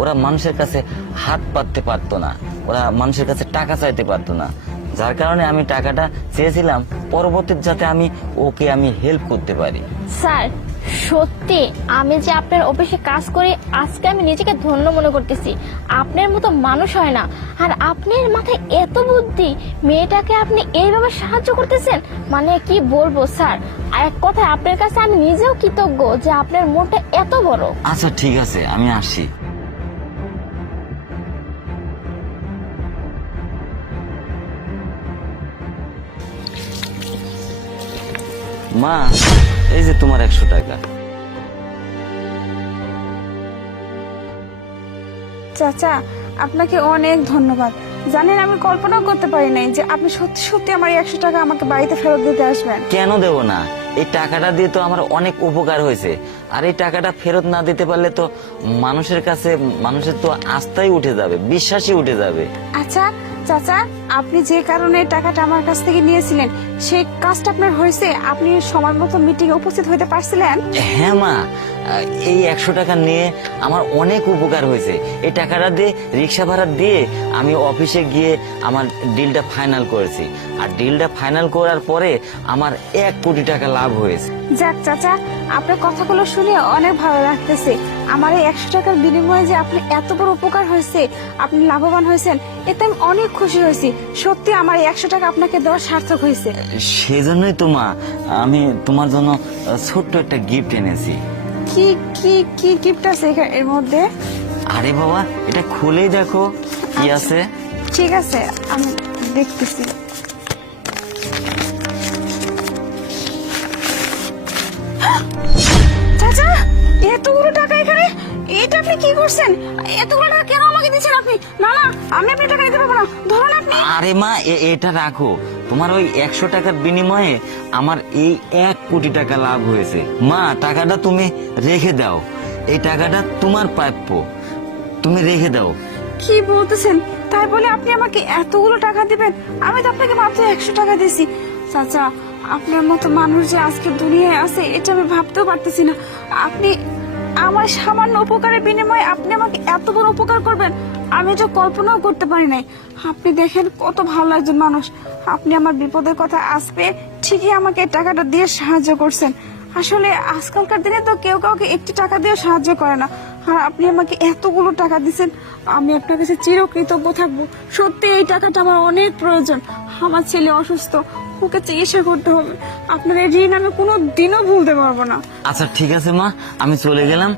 ওরা মানুষের কাছে হাত পাততে পারতো না, ওরা মানুষের কাছে টাকা চাইতে পারতো না, যার কারণে আমি টাকাটা চেয়েছিলাম পরবর্তীতে যাতে ওকে আমি হেল্প করতে পারি। স্যার সত্যি আমি যে আপনার অফিসে কাজ করি আজকে আমি নিজেকে ধন্য মনে করতেছি। আপনার মতো মানুষ হয় না, আর আপনার মাথায় এত বুদ্ধি, মেয়েটাকে আপনি এইভাবে সাহায্য করতেছেন, মানে কি বলবো স্যার। আর এক কথায় আপনার কাছে আমি নিজেও কৃতজ্ঞ যে আপনার মনটা এত বড়। আচ্ছা ঠিক আছে, আমি আসি। মা, এই যে তোমার 100 টাকা। চাচা আপনাকে অনেক ধন্যবাদ। জানেন আমি কল্পনাও করতে পারি নাই যে আপনি সত্যি সত্যি আমার 100 টাকা আমাকে বাড়িতে ফেরত দিতে আসবেন। কেন দেব না, এই টাকাটা দিয়ে তো আমার অনেক উপকার হয়েছে, আর এই টাকাটা ফেরত না দিতে পারলে তো মানুষের কাছে মানুষের তো আস্থাই উঠে যাবে, বিশ্বাসই উঠে যাবে। আচ্ছা চাচা, আপনি যে কারণে টাকাটা আমার কাছ থেকে নিয়েছিলেন সেই কাজটা আপনার হয়েছে? আপনি সময় মতো মিটিং এ উপস্থিত হতে পারছিলেন? হ্যাঁ মা, এই 100 টাকা নিয়ে আমার অনেক উপকার হয়েছে। এই টাকাটা দিয়ে রিক্সা ভাড়া দিয়ে আমি অফিসে গিয়ে আমার ডিলটা ফাইনাল করেছি, আর ডিলটা ফাইনাল করার পরে আমার 1 কোটি টাকা লাভ হয়েছে। যাক চাচা, আপনার কথাগুলো শুনে অনেক ভালো লাগতেছে। আমার এই 100 টাকার বিনিময়ে যে আপনি এত বড় উপকার হয়েছে, আপনি লাভবান হয়েছেন, এতে আমি অনেক খুশি হয়েছি। সত্যি আমার এই 100 টাকা আপনাকে দেওয়া সার্থক হয়েছে। সেজন্যই তো মা আমি তোমার জন্য ছোট্ট একটা গিফট এনেছি। কি কি কি গিফট আছে এর মধ্যে? আরে বাবা, এটা খুলেই দেখো কি আছে। ঠিক আছে, আমি দেখতেছি। চাচা, এতগুলো টাকা এখানে, এটা আপনি কি করছেন? এতগুলো টাকা কেন আমাকে দিচ্ছেন আপনি? না না, আমি আপনার টাকা দিতে পারবো না, ধরুন আপনি। আরে মা, এটা রাখো, তোমার ওই 100 টাকার বিনিময়ে আমার এই 1 কোটি টাকা লাভ হয়েছে। মা, টাকাটা তুমি রেখে দাও, এই টাকাটা তোমার প্রাপ্য, তুমি রেখে দাও। কি বলতেছেন? তাই বলে আপনি আমাকে এতগুলো টাকা দিবেন? আমি তো আপনাকে মাত্র 100 টাকা দিয়েছি। চাচা, আপনার মতো মানুষ যে আজকে দুনিয়ায় আছে এটা আমি ভাবতেও পারতেছি না। আপনি আমার সামান্য উপকারের বিনিময়ে আপনি আমাকে এত বড় উপকার করবেন আমি তো কল্পনাও করতে পারি নাই। আপনি দেখেন কত ভালো একজন মানুষ। আপনি আমার বিপদের কথা আসবে ঠিকই আমাকে টাকাটা দিয়ে সাহায্য করছেন। আসলে আজকালকার দিনে তো কেউ কাউকে একটি টাকা দিয়ে সাহায্য করে না, আর আপনি আমাকে এতগুলো টাকা দিচ্ছেন, আমি আপনার কাছে চিরকৃতজ্ঞ থাকবো। সত্যি এই টাকাটা আমার অনেক প্রয়োজন। আমার ছেলে অসুস্থ, ওকে চিকিৎসা করতে হবে। আপনার এই ঋণ আমি কোনো দিনও ভুলতে পারবো না। আচ্ছা ঠিক আছে মা, আমি চলে গেলাম।